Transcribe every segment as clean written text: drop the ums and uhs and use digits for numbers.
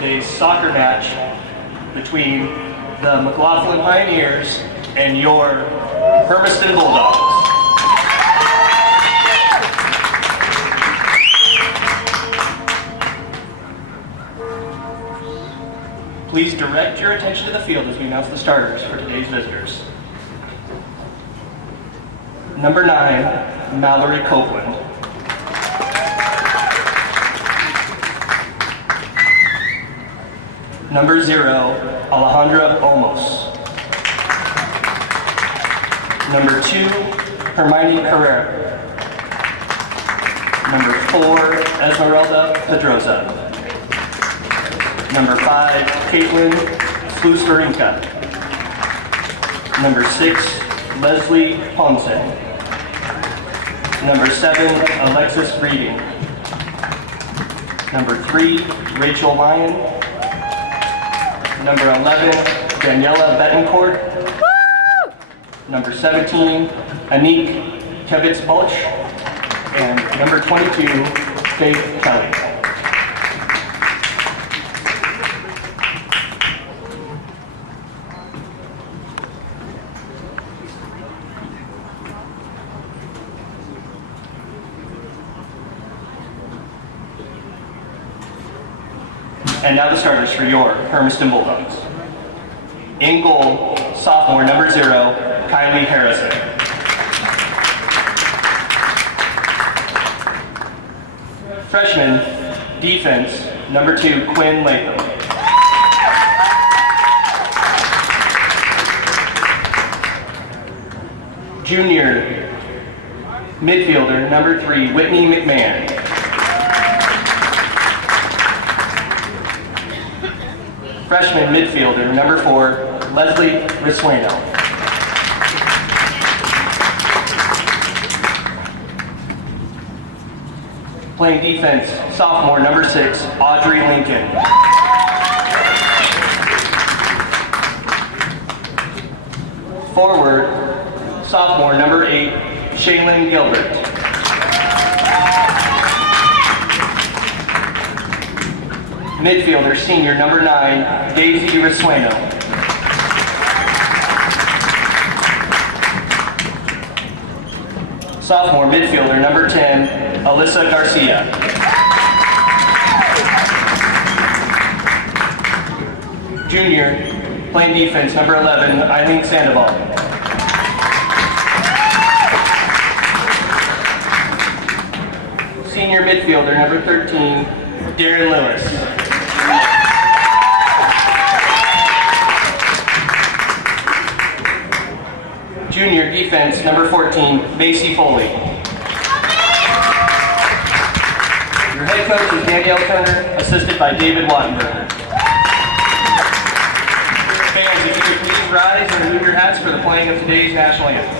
today's soccer match between the McLaughlin Pioneers and your Hermiston Bulldogs. Please direct your attention to the field as we announce the starters for today's visitors. Number 9, Mallory Copeland. Number 0, Alejandra Olmos. Number 2, Hermione Carrera. Number 4, Esmeralda Pedroza. Number 5, Caitlin Flusvarinka. Number 6, Leslie Ponce. Number 7, Alexis Reading. Number 3, Rachel Lyon. Number 11, Daniela Betancourt. Woo! Number 17, Anik Kevitz-Bulch. And number 22, Faith Kelly. And now the starters for your Hermiston Bulldogs. In goal, sophomore number 0, Hi Harrison. Freshman, defense, number 2, Quinn Latham. Junior, midfielder, number 3, Whitney McMahon. Freshman midfielder, number 4, Leslie Risueno. Playing defense, sophomore, number 6, Audrey Lincoln. Forward, sophomore, number 8, Shaylin Gilbert. Midfielder, senior, number 9, Daisy Risueno. Sophomore midfielder, number 10, Alyssa Garcia. Junior, playing defense, number 11, Eileen Sandoval. Senior midfielder, number 13, Darren Lewis. Junior defense, number 14, Macy Foley. Your head coach is Danielle Turner, assisted by David Wattenberger. Fans, if you could please rise and remove your hats for the playing of today's national anthem.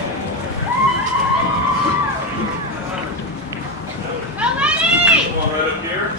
Come on, right up here.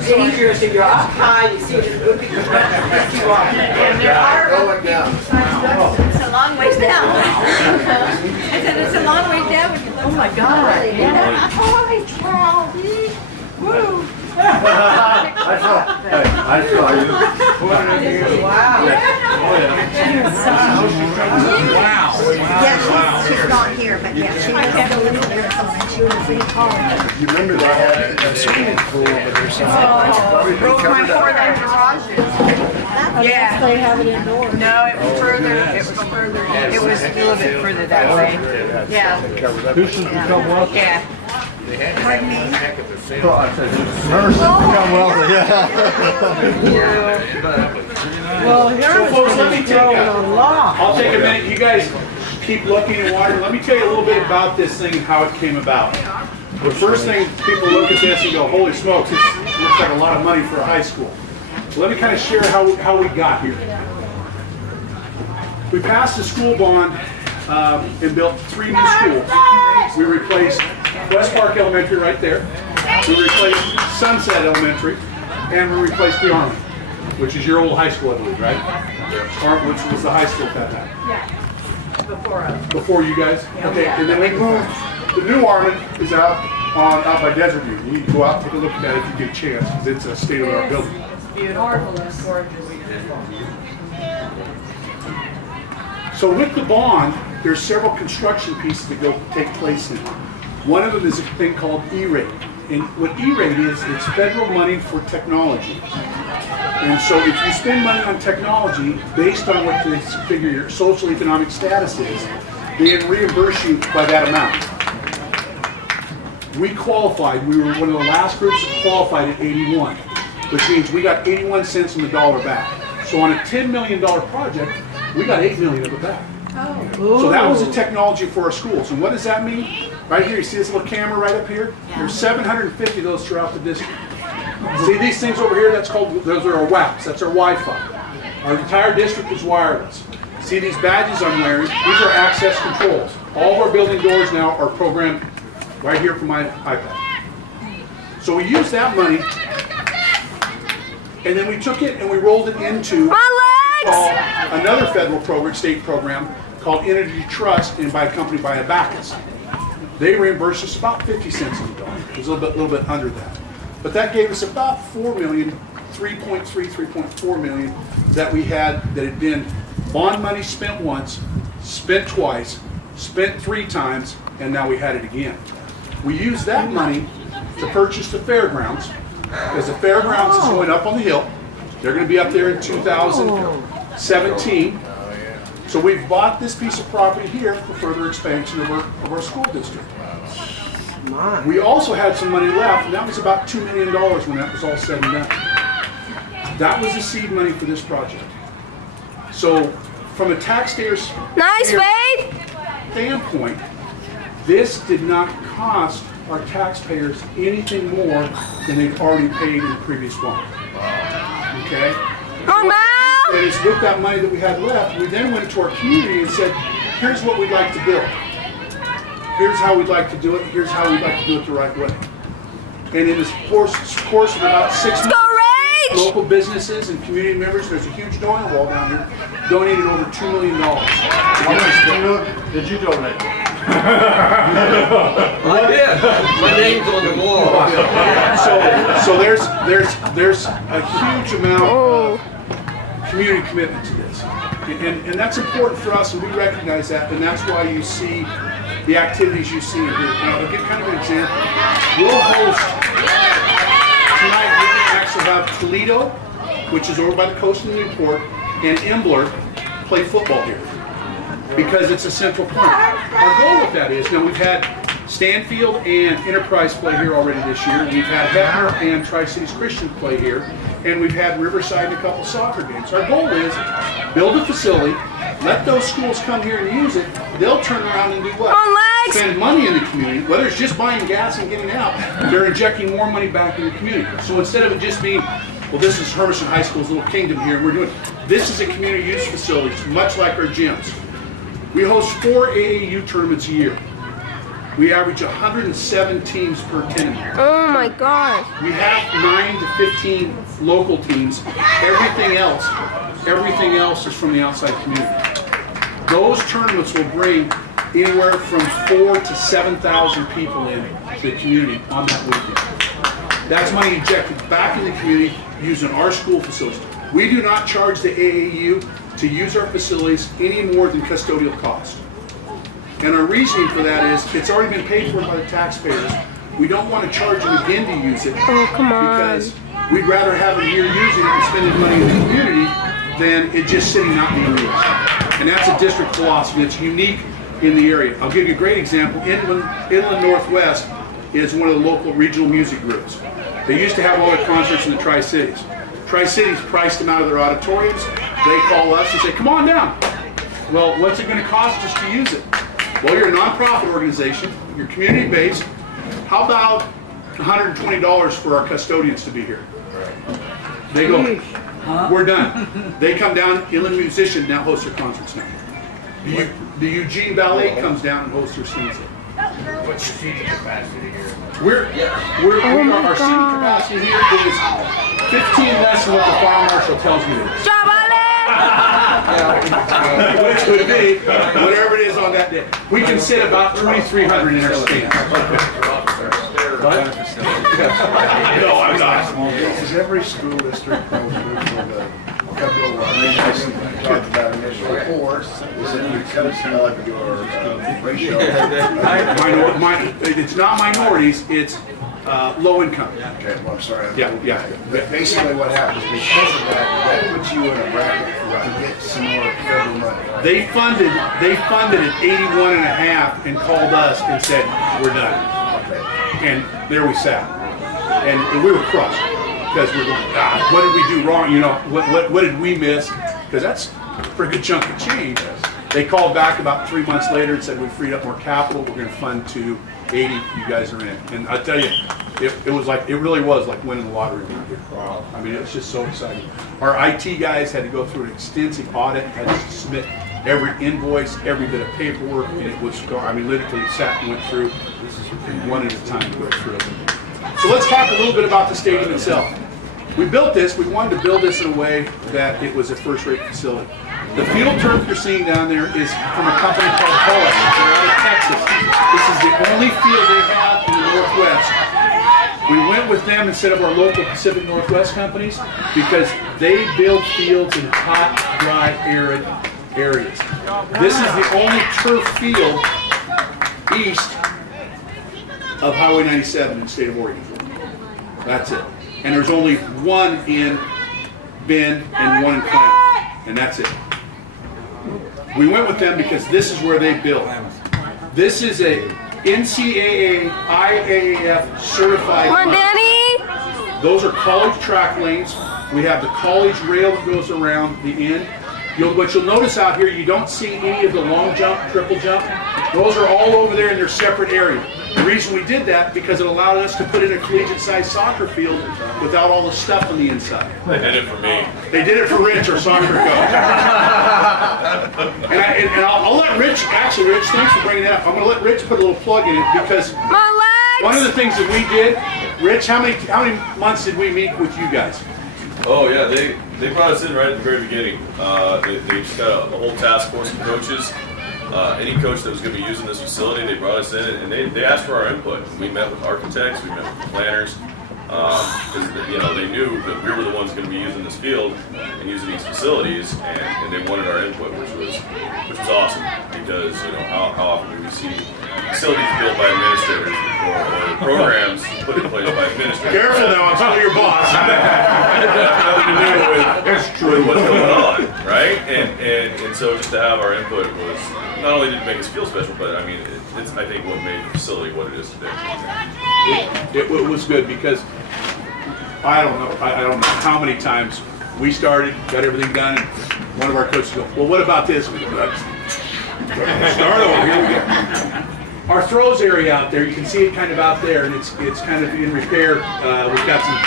dangerous if you're up high, you see it moving. And there are other people besides us. It's a long ways down. I said it's a long ways down. Oh my God. Yeah. Holy cow. Woo. I saw you. Wow. Yeah, she's not here, but yeah, she was still living there, and she was in college. You remember they had a swimming pool, but there's something. Broke my four that garages. Yeah. They have it indoors. No, it was further. It was further. It was a little bit further that way. Yeah. Who should become wealthy? Yeah. Pardon me? I said, nurse become wealthy. Well, here's folks, let me tell you. a lot. I'll take a minute. You guys keep looking and watering. Let me tell you a little bit about this thing and how it came about. The first thing, people look at this and go, holy smokes, this looks like a lot of money for a high school. So let me kind of share how we got here. We passed the school bond and built 3 new schools. We replaced West Park Elementary right there. We replaced Sunset Elementary, and we replaced the Army, which is your old high school, I believe, right? Which was the high school at that time. Yeah. Before us. Before you guys? Okay, and then we moved, the new Army is out by Desert View. You need to go out and take a look at that if you get a chance, because it's a state-of-the-art building. Beautiful. Gorgeous. So with the bond, there's several construction pieces that take place in it. One of them is a thing called E-rate. And what E-rate is, it's federal money for technology. And so if you spend money on technology, based on what they figure your social economic status is, they reimburse you by that amount. We qualified, we were one of the last groups that qualified at 81, which means we got 81 cents on the dollar back. So on a $10 million project, we got $8 million of it back. So that was the technology for our schools. And what does that mean? Right here, you see this little camera right up here? There's 750 of those throughout the district. See these things over here? Those are our WAPs. That's our Wi-Fi. Our entire district is wireless. See these badges I'm wearing? These are access controls. All of our building doors now are programmed right here from my iPad. So we used that money, and then we took it and we rolled it into another federal program, state program, called Energy Trust, and by a company by Abacus. They reimbursed us about 50 cents on the dollar. It was a little bit under that. But that gave us about 4 million, 3.4 million that we had that had been bond money spent once, spent twice, spent 3 times, and now we had it again. We used that money to purchase the fairgrounds, because the fairgrounds is going up on the hill. They're going to be up there in 2017. So we've bought this piece of property here for further expansion of our school district. We also had some money left, and that was about $2 million when that was all said and done. That was the seed money for this project. So from a taxpayer's standpoint, this did not cost our taxpayers anything more than they've already paid in the previous one. Okay? And it's with that money that we had left, we then went to our community and said, here's what we'd like to build. Here's how we'd like to do it. Here's how we'd like to do it the right way. And in this course of about 6 months, local businesses and community members, there's a huge donor wall down here, donated over $2 million. How much did you donate? I did. My name's on the wall. So there's a huge amount of community commitment to this. And that's important for us, and we recognize that, and that's why you see the activities you see here. Now, to give kind of an example, we'll host, tonight we're going to actually have Toledo, which is over by the coast in Newport, and Embler play football here, because it's a central point. Our goal with that is, now we've had Stanfield and Enterprise play here already this year, we've had Hettner and Tri-Cities Christian play here, and we've had Riverside and a couple soccer games. Our goal is build a facility, let those schools come here and use it, they'll turn around and do what? Spend money in the community, whether it's just buying gas and getting out, they're injecting more money back in the community. So instead of it just being, well, this is Hermiston High School's little kingdom here, we're doing, this is a community use facility, much like our gyms. We host 4 AAU tournaments a year. We average 107 teams per tournament. Oh my gosh. We have 9 to 15 local teams. Everything else is from the outside community. Those tournaments will bring anywhere from 4,000 to 7,000 people in to the community on that weekend. That's money injected back in the community using our school facilities. We do not charge the AAU to use our facilities any more than custodial costs. And our reasoning for that is it's already been paid for by the taxpayers. We don't want to charge them again to use it because we'd rather have them here using it and spending money in the community than it just sitting out being used. And that's a district philosophy that's unique in the area. I'll give you a great example. Inland Northwest is one of the local regional music groups. They used to have all their concerts in the Tri-Cities. Tri-Cities priced them out of their auditoriums. They call us and say, come on down. Well, what's it going to cost us to use it? Well, you're a nonprofit organization, you're community-based. How about $120 for our custodians to be here? They go, we're done. They come down, Inland Musician now hosts their concerts now. The Eugene Ballet comes down and hosts their scenes. What's your seating capacity here? Our seating capacity here is 15 less than what the fire marshal tells me it is. Which would be whatever it is on that day. We can sit about 2,300 in our stands. No, I'm not. Is every school district go through for the federal regulations we talked about initially, or is it because of your ratio? It's not minorities, it's low income. Okay, well, I'm sorry. Yeah. But basically what happens because of that puts you in a bracket to get some more federal money. They funded at 81 and a half and called us and said, we're done. And there we sat. And we were crushed because we were going, what did we do wrong? You know, what did we miss? Because that's a pretty good chunk of change. They called back about 3 months later and said, we freed up more capital. We're going to fund to 80. You guys are in. And I tell you, it really was like winning the lottery around here. I mean, it was just so exciting. Our IT guys had to go through an extensive audit, had to submit every invoice, every bit of paperwork, and it was, I mean, literally sat and went through one at a time to go through. So let's talk a little bit about the stadium itself. We built this, we wanted to build this in a way that it was a first-rate facility. The field turf you're seeing down there is from a company called Hollis. They're out of Texas. This is the only field they have in the Northwest. We went with them instead of our local Pacific Northwest companies because they build fields in hot, dry, arid areas. This is the only turf field east of Highway 97 in the state of Oregon. That's it. And there's only one in Bend and one in Klamath, and that's it. We went with them because this is where they build. This is a NCAA, IAAF certified. Come on, Danny! Those are college track lanes. We have the college rail that goes around the end. What you'll notice out here, you don't see any of the long jump, triple jump. Those are all over there in their separate area. The reason we did that because it allowed us to put in a collegiate-sized soccer field without all the stuff on the inside. They did it for me. They did it for Rich, our soccer coach. and I'll let Rich, actually, Rich, thanks for bringing that up. I'm going to let Rich put a little plug in it because one of the things that we did, Rich, how many months did we meet with you guys? Oh yeah, they brought us in right at the very beginning. They just got a whole task force of coaches. Any coach that was going to be using this facility, they brought us in and they asked for our input. We met with architects, we met with planners, because you know they knew that we were the ones going to be using this field and using these facilities, and they wanted our input, which was awesome because you know how often do we see facilities built by administrators or programs put in place by administrators. Careful now, I'm still your boss. Nothing to do with what's going on, right? And so just to have our input was not only did it make us feel special, but I mean it's I think what made the facility what it is today. It was good because I don't know how many times we started, got everything done, and one of our coaches go, well, what about this? We go, start over, here we go. Our throws area out there, you can see it kind of out there, and it's kind of in repair. We've got some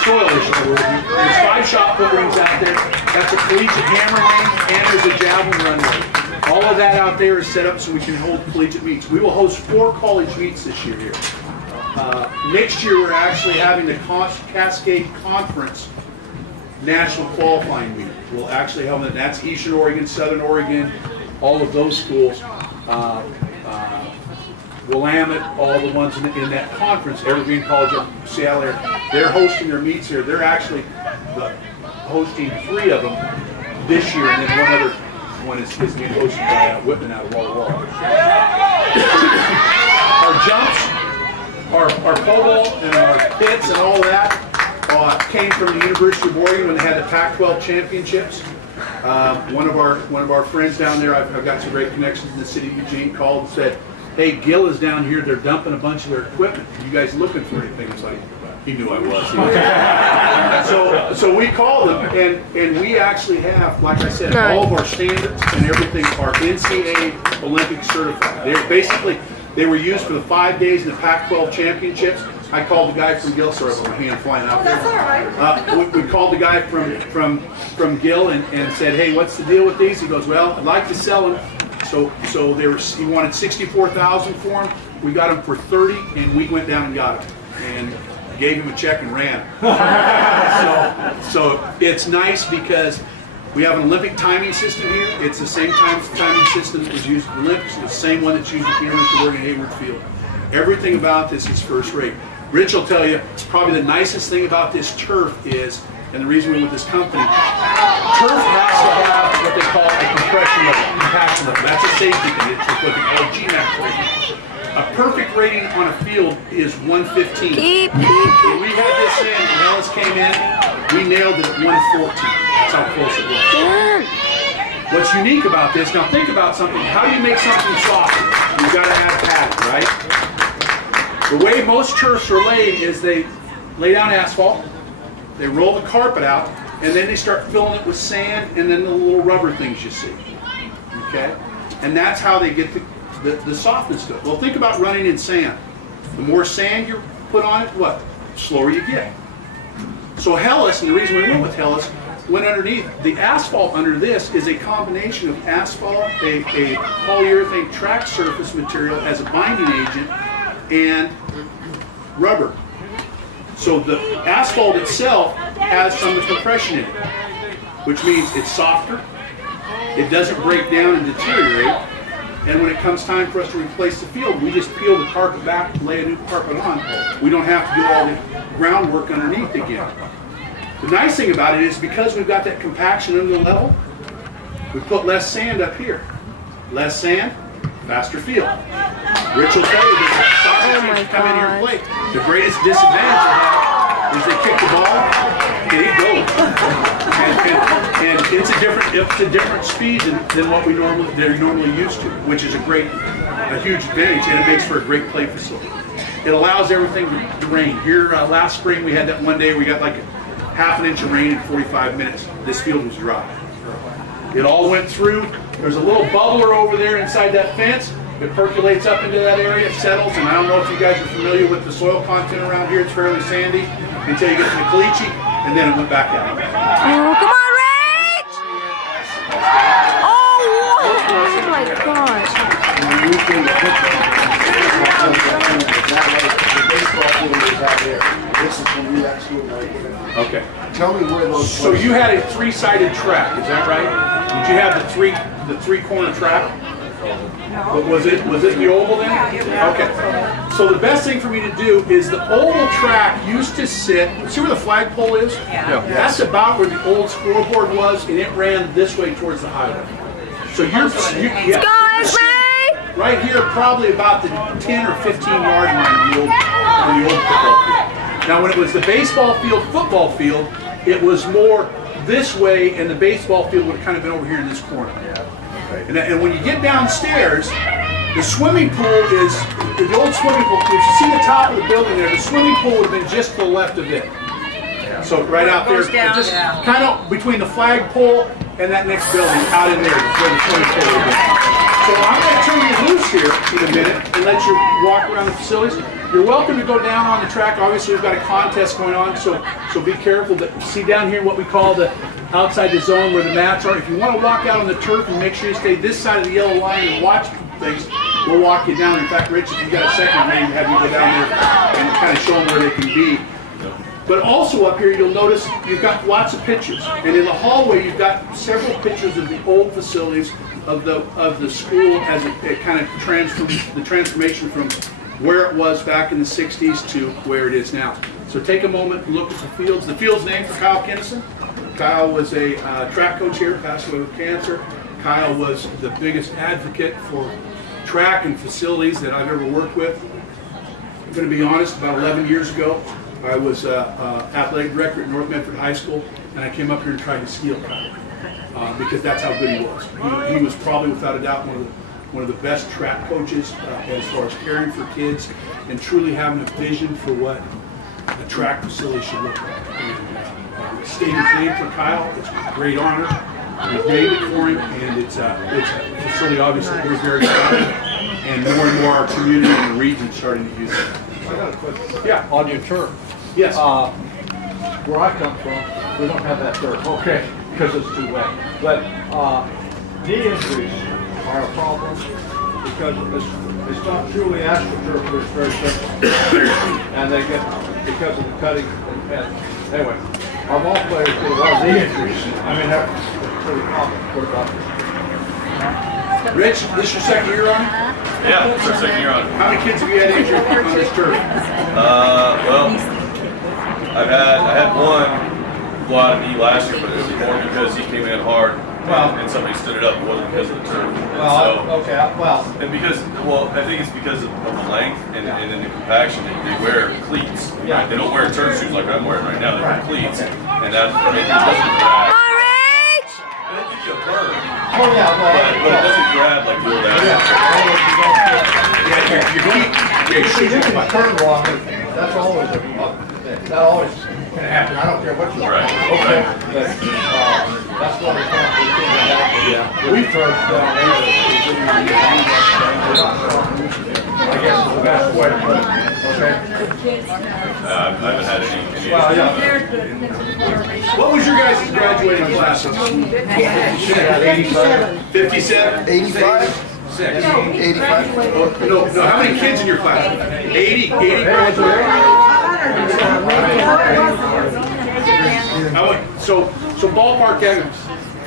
soil issues. There's 5 shot put rings out there. That's a collegiate hammer lane, and there's a javelin runway. All of that out there is set up so we can hold collegiate meets. We will host 4 college meets this year here. Next year, we're actually having the Cascade Conference National Qualifying Meet. We'll actually have that. That's Eastern Oregon, Southern Oregon, all of those schools. Willamette, all the ones in that conference, Evergreen College of Seattle, they're hosting their meets here. They're actually hosting 3 of them this year, and then one other one is being hosted by Whitman out of Walla Walla. Our jumps, our pole vault, and our pits and all that came from the University of Oregon when they had the Pac-12 championships. One of our friends down there, I've got some great connections in the city of Eugene, called and said, "Hey, Gil is down here. They're dumping a bunch of their equipment. Are you guys looking for anything?" It's like, he knew I was. So we called them, and we actually have, like I said, all of our standards and everything are NCAA Olympic certified. They were used for the 5 days in the Pac-12 championships. I called the guy from Gil. Sorry about my hand flying out there. That's all right. We called the guy from Gil and said, "Hey, what's the deal with these?" He goes, "Well, I'd like to sell them." So he wanted 64,000 for them. We got them for 30, and we went down and got them and gave him a check and ran. so it's nice because we have an Olympic timing system here. It's the same timing system that was used at the Olympics. It's the same one that's used at the University of Oregon Hayward Field. Everything about this is first rate. Rich will tell you probably the nicest thing about this turf is, and the reason we're with this company, turf has to have what they call a compression level, compaction level. That's a safety thing. It's what they call a GMAC rating. A perfect rating on a field is 115. When we had this in, and Ellis came in, we nailed it at 114. That's how close it was. What's unique about this, now think about something, how do you make something soft? You've got to add padding, right? The way most turfs are laid is they lay down asphalt, they roll the carpet out, and then they start filling it with sand and then the little rubber things you see. Okay? And that's how they get the softness to it. Well, think about running in sand. The more sand you put on it, what? The slower you get. So Hellas, and the reason we went with Hellas, went underneath. The asphalt under this is a combination of asphalt, a polyurethane track surface material as a binding agent, and rubber. So the asphalt itself has some of the compression in it, which means it's softer, it doesn't break down and deteriorate, and when it comes time for us to replace the field, we just peel the carpet back, lay a new carpet on. We don't have to do all the groundwork underneath again. The nice thing about it is because we've got that compaction under the level, we put less sand up here. Less sand, faster field. Rich will tell you that soccer teams come in here and play. The greatest disadvantage of that is they kick the ball and it goes. And it's a different speed than what they're normally used to, which is a huge advantage, and it makes for a great play facility. It allows everything to rain. Here last spring we had that one day we got like half an inch of rain in 45 minutes. This field was dry. It all went through. There's a little bubbler over there inside that fence. It percolates up into that area, it settles, and I don't know if you guys are familiar with the soil content around here. It's fairly sandy until you get to the caliche, and then it went back out. Oh, come on, Rich! Oh, my gosh. Okay. Tell me where those. So you had a 3-sided track, is that right? Did you have the three-corner track? But was it the oval then? Okay. So the best thing for me to do is the oval track used to sit. See where the flagpole is? Yeah. That's about where the old scoreboard was, and it ran this way towards the highway. So Guys, right here, probably about the 10 or 15-yard line on the old football field. Now, when it was the baseball field, football field, it was more this way, and the baseball field would have kind of been over here in this corner. And when you get downstairs, the swimming pool is the old swimming pool. If you see the top of the building there, the swimming pool would have been just to the left of it. So right out there, just kind of between the flagpole and that next building, out in there, is where the swimming pool would be. So I'm going to turn you loose here in a minute and let you walk around the facilities. You're welcome to go down on the track. Obviously, we've got a contest going on, so be careful. But see down here what we call the outside the zone where the mats are. If you want to walk out on the turf and make sure you stay this side of the yellow line and watch things, we'll walk you down. In fact, Rich, if you got a second, maybe have you go down there and kind of show them where they can be. But also up here, you'll notice you've got lots of pictures. And in the hallway, you've got several pictures of the old facilities of the school as it kind of the transformation from where it was back in the 60s to where it is now. So take a moment and look at the fields. The field's named for Kyle Kinnison. Kyle was a track coach here, passed away with cancer. Kyle was the biggest advocate for track and facilities that I've ever worked with. I'm going to be honest, about 11 years ago, I was athletic director at North Medford High School, and I came up here and tried to steal Kyle because that's how good he was. He was probably, without a doubt, one of the best track coaches as far as caring for kids and truly having a vision for what a track facility should look like. And stadium's named for Kyle. It's a great honor. We've named it for him, and it's a facility obviously we're very proud of, and more our community and the region starting to use it. I got a question. Yeah. On your turf. Yes. Where I come from, we don't have that turf. Okay, because it's too wet. But knee injuries are a problem because it's not truly astroturf, but it's very simple. And they get, because of the cutting, and anyway, our ball players get a lot of knee injuries. I mean, that's pretty common. What about this? Rich, this your second year on? Yeah, it's our second year on. How many kids have you had injured on this turf? Well, I had one go out of knee last year, but it was more because he came in hard and somebody stood it up. It wasn't because of the turf. And because, I think it's because of the length and in the compaction, they wear cleats. Right? They don't wear turf shoes like I'm wearing right now. They wear cleats, and that it doesn't grab. It'll give you a burn. Oh yeah, But it doesn't grab like the old you see, this is my turn wrong. That's always that always can happen. I don't care what you Right. Okay. But, that's what we're trying to do. Yeah. We turf down there. I guess it's the best way to put it. Okay. I haven't had any. Well, yeah. What was your guys' graduating class? 87. 57? 85? 85? No, how many kids in your class? 80 graduated. So ballpark items.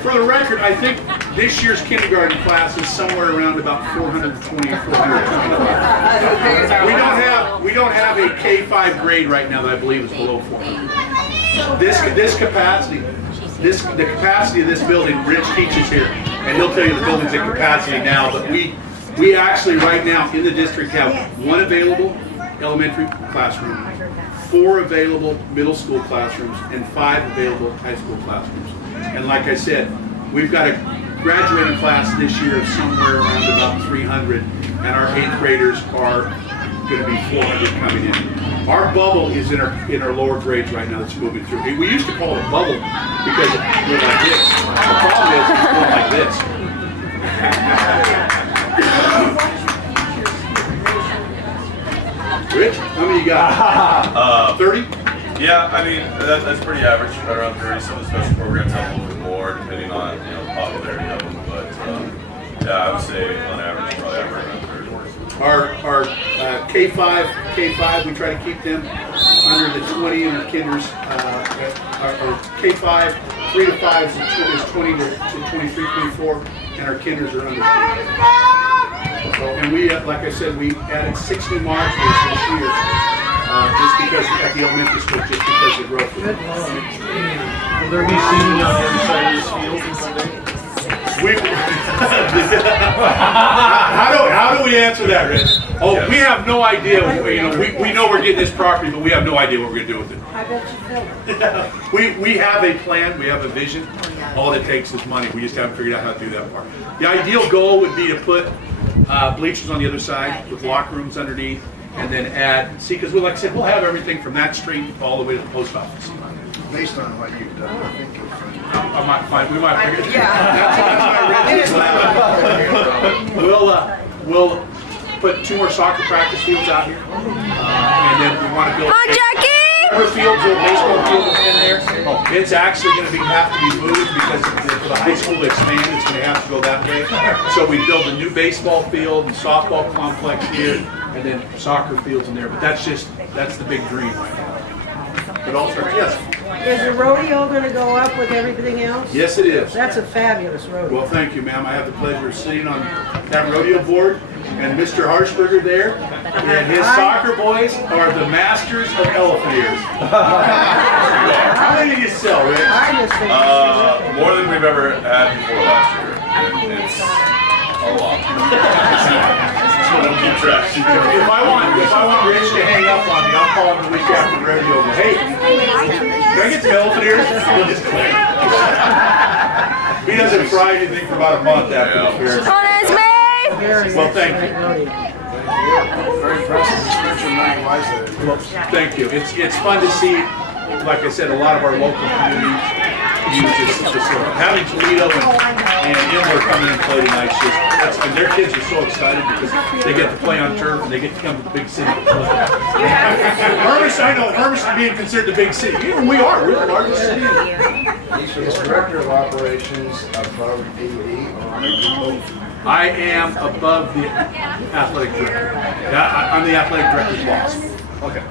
For the record, I think this year's kindergarten class is somewhere around about 420 or 425. We don't have a K-5 grade right now that I believe is below 400. The capacity of this building, Rich teaches here, and he'll tell you the building's at capacity now, but we actually right now in the district have one available elementary classroom, 4 available middle school classrooms, and 5 available high school classrooms. And like I said, we've got a graduating class this year of somewhere around about 300, and our 8th graders are going to be 400 coming in. Our bubble is in our lower grades right now that's moving through. We used to call it a bubble because it went like this. The problem is it's going like this. Rich, how many you got? 30? Yeah, I mean that's pretty average, right around 30. Some of the special programs have a little bit more, depending on the popularity of them. But yeah, I would say on average, probably average around 30. Our K5, we try to keep them under the 20, and our kinders, our K5, 3 to 5 is 20 to 23, 24, and our kinders are under 20. So, and we, like I said, we added 60 modules this year, just because at the elementary school, just because of growth. Will there be seating on the other side of this field on Sunday? How do we answer that, Rich? Oh, yes. We have no idea. We know we're getting this property, but we have no idea what we're going to do with it. I bet you feel We have a plan. We have a vision. All it takes is money. We just haven't figured out how to do that part. The ideal goal would be to put bleachers on the other side with locker rooms underneath, and then add. See, because like I said, we'll have everything from that street all the way to the post office. Based on what you've done, I think you'll find. I might find. We might figure it out. Yeah. We'll put 2 more soccer practice fields out here, and then we want to build. Come on, Jackie! Whatever fields or baseball field is in there, It's actually going to have to be moved because for the high school to expand, it's going to have to go that way. So we built a new baseball field and softball complex here, and then soccer fields in there. But that's the big dream right now. But also, yes. Is the rodeo going to go up with everything else? Yes, it is. That's a fabulous rodeo. Well, thank you, ma'am. I have the pleasure of sitting on that rodeo board, and Mr. Harshberger there, and his soccer boys are the masters of elephant ears. How many did you sell, Rich? I just think More than we've ever had before last year. And it's a lot. So we'll keep track. If I want Rich to hang up on me, I'll call him the week after the rodeo. And go, hey, can I get some elephant ears? He'll just click. He doesn't fry anything for about a month after the fair. Come on, Esme! Well, thank you. Very impressive. Well, thank you. It's fun to see, like I said, a lot of our local communities use this facility. Having Toledo and Inler coming in and play tonight, and their kids are so excited because they get to play on turf and they get to come to the big city to play. Hermiston, I know Hermiston being considered the big city. Even we are. We're the largest city. Is Director of Operations above AD or I am above the athletic director. I'm the athletic director's boss. Okay.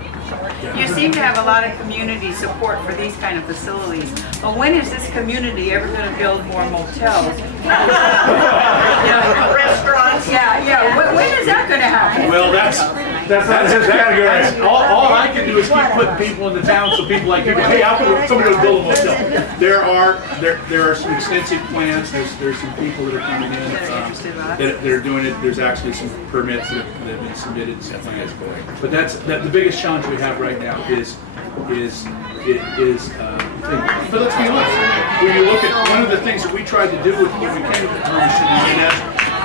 You seem to have a lot of community support for these kind of facilities. But when is this community ever going to build more motels? restaurants. Yeah. When is that going to happen? Well, that's his category. All I can do is keep putting people in the town so people like you go, hey, I'll put somebody to build a motel. There are some extensive plans. There's some people that are coming in that are doing it. There's actually some permits that have been submitted. But that's the biggest challenge we have right now is but let's be honest. When you look at one of the things that we tried to do when we came to Hermiston, and as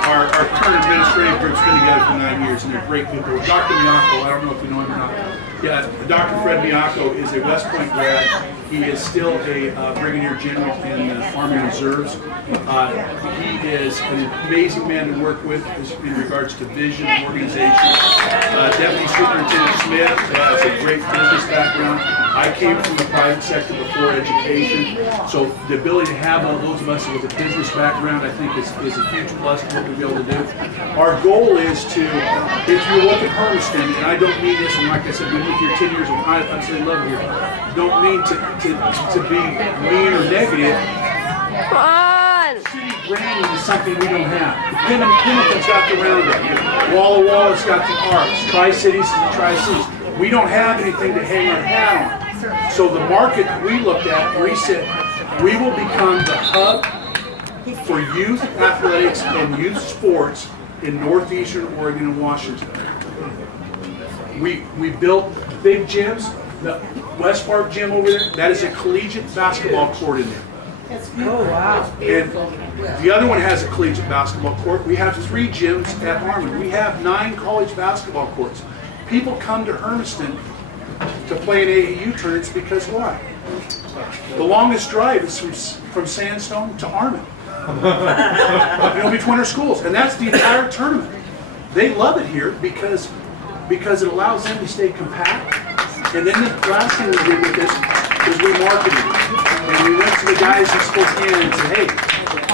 our current administrative group's been together for 9 years, and they're great people. Dr. Bianco, I don't know if you know him or not. Yeah, Dr. Fred Bianco is a West Point grad. He is still a brigadier general in the Army Reserves. He is an amazing man to work with in regards to vision and organization. Deputy Superintendent Smith has a great business background. I came from the private sector before education, so the ability to have all those of us with a business background, I think, is a huge plus to what we'll be able to do. Our goal is to, if you look at Hermiston, and I don't mean this, and like I said, we've lived here 10 years, and I absolutely love it here. Don't mean to be mean or negative. Come on! City branding is something we don't have. Pendleton's got the roundup. Walla Walla's got the arts. Tri-Cities is the Tri-Cities. We don't have anything to hang our hat on. So the market we looked at, we said, we will become the hub for youth athletics and youth sports in northeastern Oregon and Washington. We built big gyms. The West Park gym over there, that is a collegiate basketball court in there. Oh, wow. And the other one has a collegiate basketball court. We have 3 gyms at Harmon. We have 9 college basketball courts. People come to Hermiston to play in AAU tournaments because why? The longest drive is from Sandstone to Armin. Between our schools. And that's the entire tournament. They love it here because it allows them to stay compact. And then the last thing we did with this is we marketed it. And we went to the guys in Spokane and said, hey,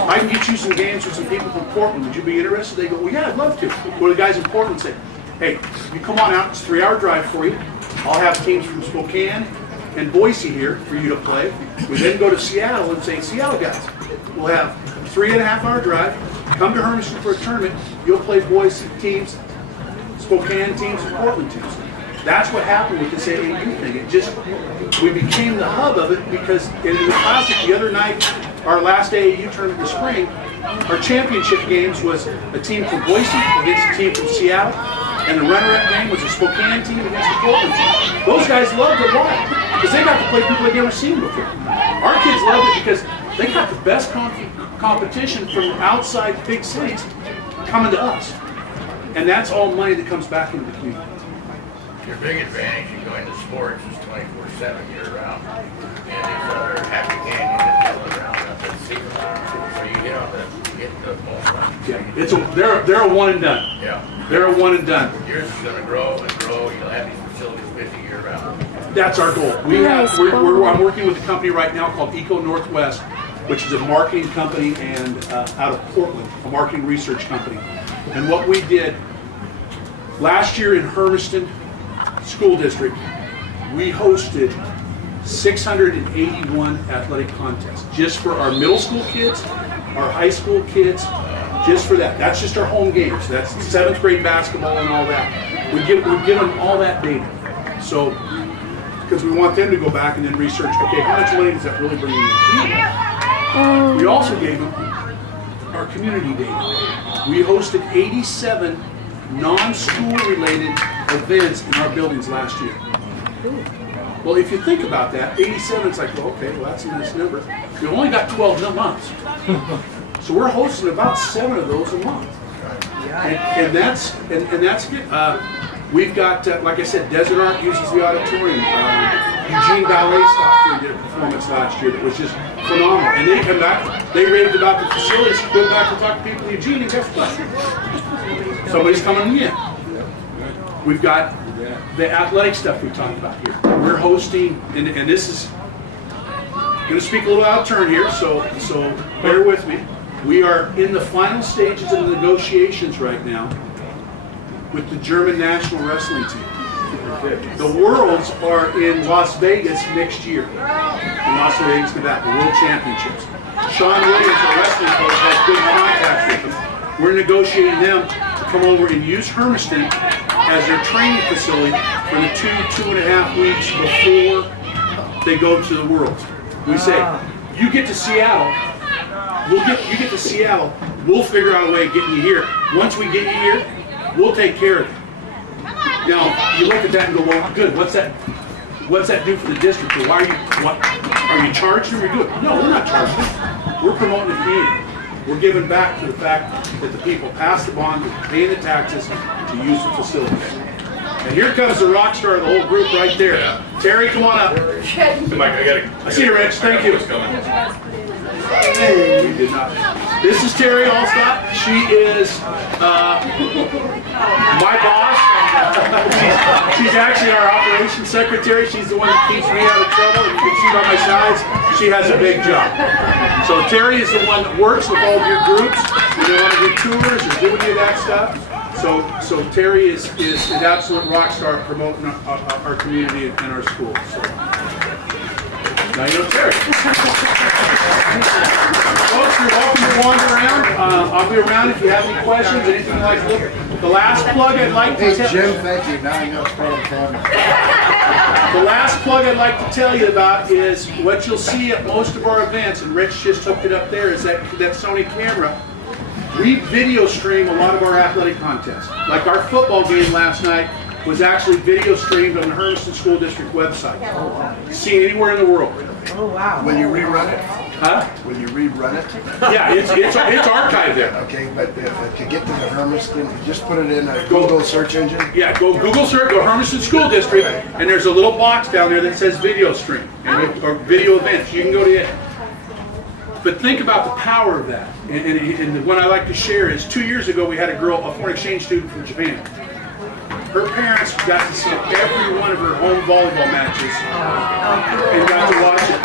I can get you some games with some people from Portland. Would you be interested? They go, well, yeah, I'd love to. Well, the guys in Portland said, hey, you come on out. It's a 3-hour drive for you. I'll have teams from Spokane and Boise here for you to play. We then go to Seattle and say, Seattle guys, we'll have a 3.5-hour drive. Come to Hermiston for a tournament. You'll play Boise teams, Spokane teams, and Portland teams. That's what happened with this AAU thing. We became the hub of it because in the Classic the other night, our last AAU tournament in the spring, our championship games was a team from Boise against a team from Seattle, and the runner-up game was a Spokane team against a Portland team. Those guys loved it. Why? Because they got to play people they'd never seen before. Our kids loved it because they got the best competition from outside big cities coming to us. And that's all money that comes back into the community. Your big advantage in going to sports is 24/7 year-round. And these other Happy Canyon and all around up at Seagull. So you get the most run. Yeah, they're a one and done. Yeah. They're a one and done. Yours is going to grow and grow. You'll have these facilities with you year-round. That's our goal. I'm working with a company right now called Eco Northwest, which is a marketing company and out of Portland, a marketing research company. And what we did last year in Hermiston School District, we hosted 681 athletic contests just for our middle school kids, our high school kids, just for that. That's just our home games. That's 7th grade basketball and all that. We give them all that data. So, because we want them to go back and then research, okay, how much money does that really bring in? We also gave them our community data. We hosted 87 non-school related events in our buildings last year. Well, if you think about that, 87, it's like, well, okay, well, that's a nice number. We've only got 12 months. So we're hosting about 7 of those a month. And that's good. We've got, like I said, Desert Art uses the auditorium. Eugene Ballet stopped here and did a performance last year that was just phenomenal. And they come back, they raved about the facilities, go back and talk to people in Eugene, and guess what? Somebody's coming in. We've got the athletic stuff we talked about here. We're hosting, and this is going to speak a little out of turn here, so bear with me. We are in the final stages of the negotiations right now with the German national wrestling team. The Worlds are in Las Vegas next year. In Las Vegas, Nevada, the World Championships. Sean Williams, our wrestling coach, has good contacts with them. We're negotiating them to come over and use Hermiston as their training facility for the 2.5 weeks before they go to the Worlds. We say, you get to Seattle, you get to Seattle, we'll figure out a way of getting you here. Once we get you here, we'll take care of it. Now, you look at that and go, well, good, what's that do for the district? Or why are you charging them or good? No, we're not charging them. We're promoting the community. We're giving back to the fact that the people pass the bond, pay the taxes to use the facilities. And here comes the rock star of the whole group right there. Terry, come on up. I see you, Rich. Thank you. Hey, we did not. This is Terry Allstott. She is my boss. She's actually our operations secretary. She's the one that keeps me out of trouble. And you can see by my sides, she has a big job. So Terry is the one that works with all of your groups. When you want to do tours or do any of that stuff. So Terry is an absolute rock star promoting our community and our schools. So. Now you know Terry. Folks, you're welcome to wander around. I'll be around if you have any questions, anything you'd like to look at. The last plug I'd like to tell Jim, thank you. Now you know it's part of the camera. The last plug I'd like to tell you about is what you'll see at most of our events, and Rich just hooked it up there, is that Sony camera. We video stream a lot of our athletic contests. Like our football game last night was actually video streamed on the Hermiston School District website. Seen anywhere in the world. Oh, wow. Will you rerun it? Huh? Will you rerun it? Yeah, it's archived there. Okay, but to get to the Hermiston, just put it in a Google search engine. Yeah, go Google search, go Hermiston School District, and there's a little box down there that says video stream, or video events. You can go to it. But think about the power of that. And the one I like to share is 2 years ago we had a girl, a foreign exchange student from Japan. Her parents got to see every one of her home volleyball matches and got to watch it.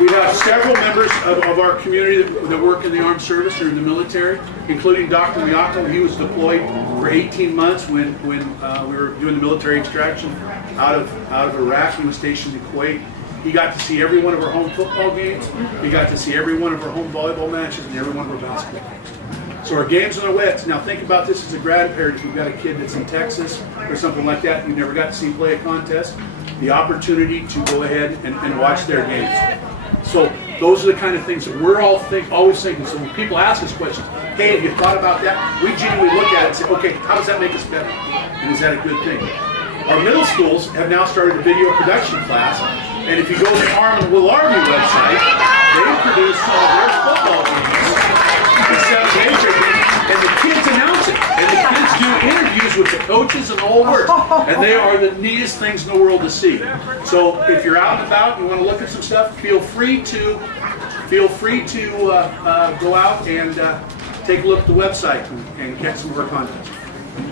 We have several members of our community that work in the armed service or in the military, including Dr. Miyato. He was deployed for 18 months when we were doing the military extraction out of Iraq. He was stationed in Kuwait. He got to see every one of our home football games. He got to see every one of our home volleyball matches and every one of our basketball games. So our games on the wets. Now think about this as a grandparent. If you've got a kid that's in Texas or something like that, you never got to see play a contest, the opportunity to go ahead and watch their games. So those are the kind of things that we're always thinking. So when people ask us questions, hey, have you thought about that? We genuinely look at it and say, okay, how does that make us better? And is that a good thing? Our middle schools have now started a video production class. And if you go to the Arm & Will Army website, they produce some of their football games in 7th grade, and the kids announce it. And the kids do interviews with the coaches and the whole works. And they are the neatest things in the world to see. So if you're out and about and you want to look at some stuff, feel free to go out and take a look at the website and catch some of our content.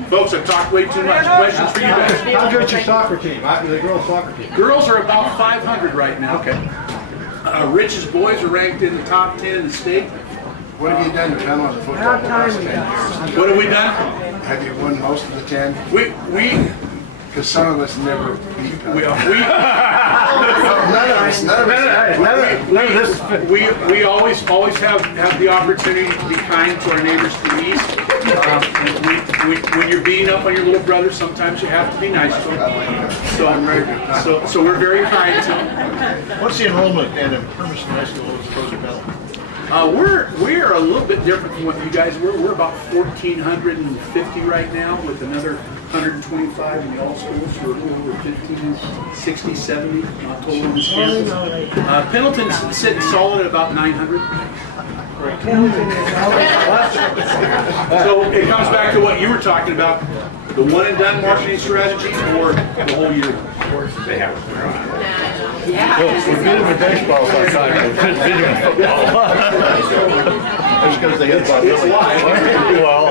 Folks, I've talked way too much. Questions for you guys? How good's your soccer team? The girls' soccer team? Girls are about 500 right now. Okay. Rich's boys are ranked in the top 10 in the state. What have you done to Penn on the football the last 10 years? What have we done? Have you won most of the 10? We Because some of us never beat Penn. none None of us. we always have the opportunity to be kind to our neighbors to the east. When you're beating up on your little brother, sometimes you have to be nice to them. So we're very kind to them. What's the enrollment in Hermiston High School as opposed to Bell? We're a little bit different from what you guys were. We're about 1,450 right now, with another 125 in the all schools. We're a little over 15, 60, 70 total on this campus. Pendleton's sitting solid at about 900. So it comes back to what you were talking about, the one and done marketing strategy or the whole year. We're good with baseball sometimes, we're good with football. That's because they hit about It's live. Well,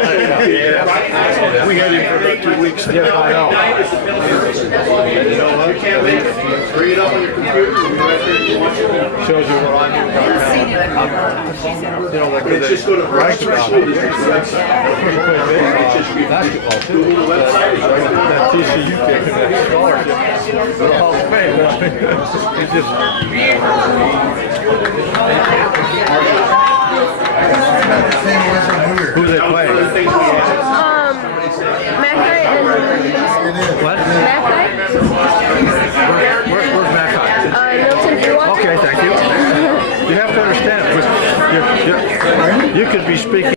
yeah. We had him for about 2 weeks. Yeah, I know. You know what? You can't make it. Bring it up on your computer and right there and watch it. Shows you what I do. Seen it a couple of times. You know, like It's just go to right about school district's website. basketball too. Google the website. It's right there. That TCU kid who got a scholarship for the Hall of Fame. It's just who they play. One of the things we asked. Mackay and What? Mackay? Where's Mackay? Milton View. Okay, thank you. You have to understand, you could be speaking